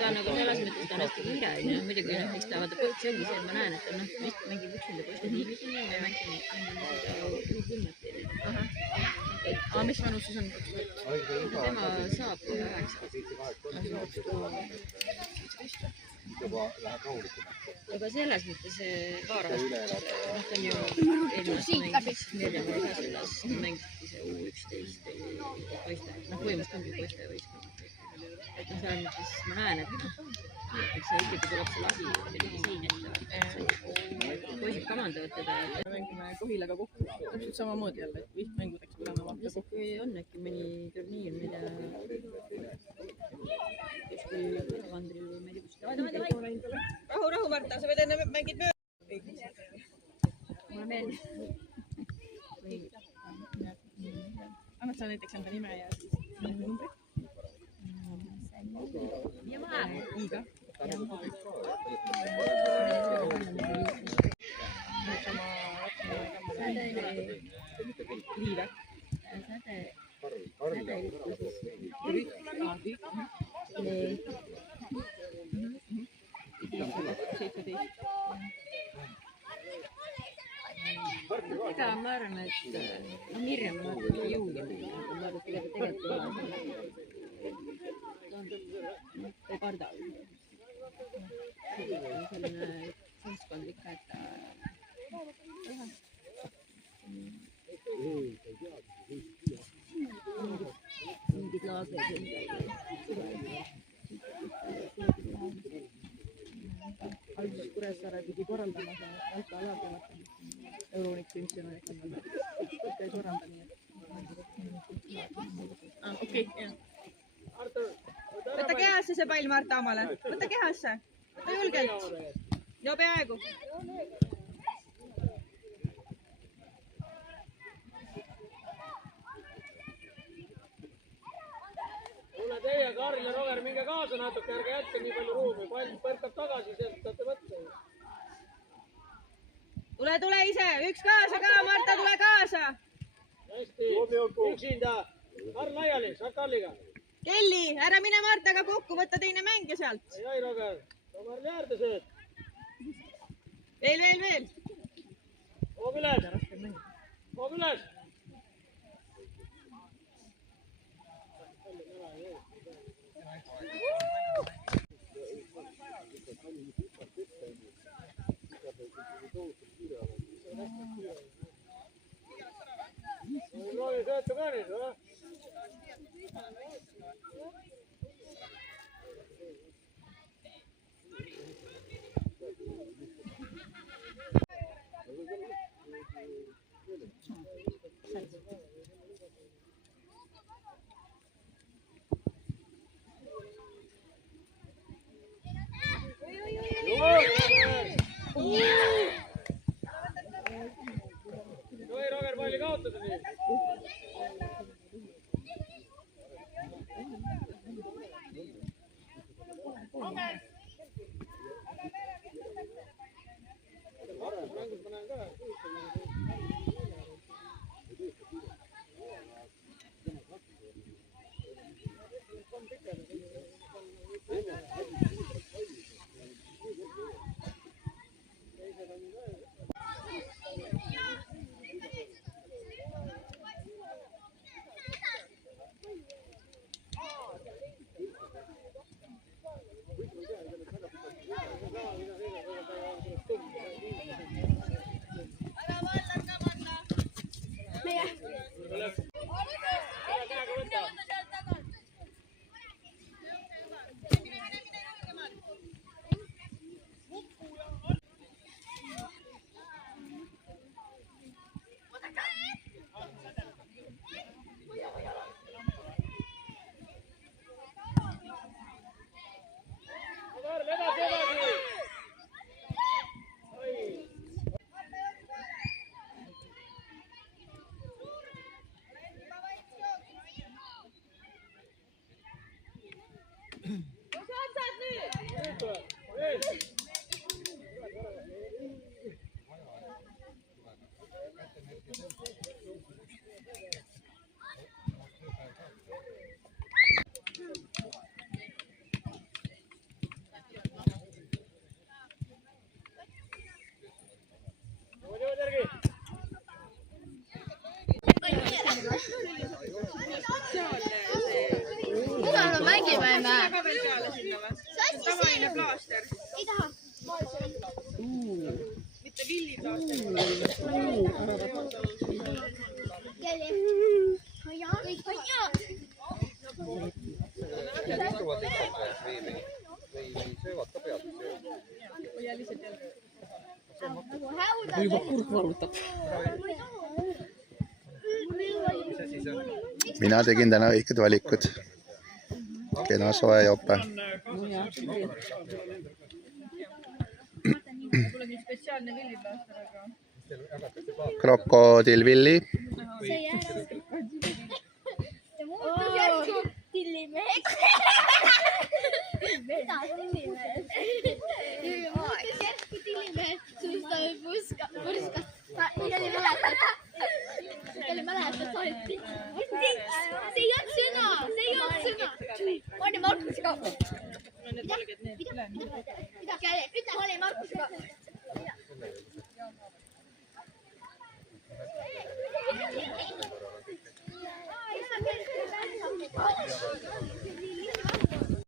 ta nagu selles mõttes ta on hästi kiire, muidugi eks ta vaata põhjus ongi see, et ma näen, et ta mängib üksinda poiste tiimis ja mängib mis vanuses on? Tema saab 9. Aga selles mõttes Vaarast, ta on ju eelmast mängis Merjamaal ka selles, mängiti see U11 poiste, põhimõtteliselt ongi poiste võistkond. Et selles mõttes ma näen, et see ikkagi tuleb see lagi siin ette. Poisid kamandavad teda. Mängime Kohilaga kokku, täpselt samamoodi jälle, et vihtmängudeks tuleme vaata kokku. Kui on äkki mõni turniir, mida kuskil Kandril või ma ei tea kuskil. Rahu, Marta, sa võid enne mängid mööda. Mulle meeldib. Annad sa näiteks enda nime ja siis numbri? Iiga. Liive. Ega ma arvan, et Mirjam on natuke jõuline. Ma arvan, et tegelikult ei karda. Selline seltskondlik, et mingid laagrid. Alguses Kuressaare pidi korraldama see jalka-alade Euroonik pensionärid käi korraldamine. Okei, jah. Võta kehasse see pall, Marta, omale. Võta kehasse. Võta julgelt. No peaaegu. Kuule teie, Karl ja Roger, minge kaasa natuke, ärge jätke nii palju ruumi. Pall põrkab tagasi, sealt saate võtta. Tule ise. Üks kaasa ka, Marta, tule kaasa. Hästi. Üksinda. Karl laiali, saad Karliga. Kelli, ära mine Martaga kokku, võtta teine mängija sealt. Ei, Roger. Roger äärde sööd. Veel. Hoog üles. Hoog üles. Proovi sööta ka nüüd, või? Tohi Roger palli kaotada nüüd. Mängus ma näen ka. Kuda me mängime emme? ka veel peale sinna või? Tavaline plaaster. Ei taha. Mitte villiplaaster. Juba kurk valutab. Mina tegin täna õiged valikud. Kena soe jope. Tuleb nüüd spetsiaalne villiplaaster, aga... Krokodillvilli. See järsku tillimeheks. Mida tillimeheks? Muutus järsku tillimeheks. Suust oli purska. Ta ei mäleta, sa olid pikk. See ei olnud sõna. Oli Markusega. Mida? Ütle, oli Markusega.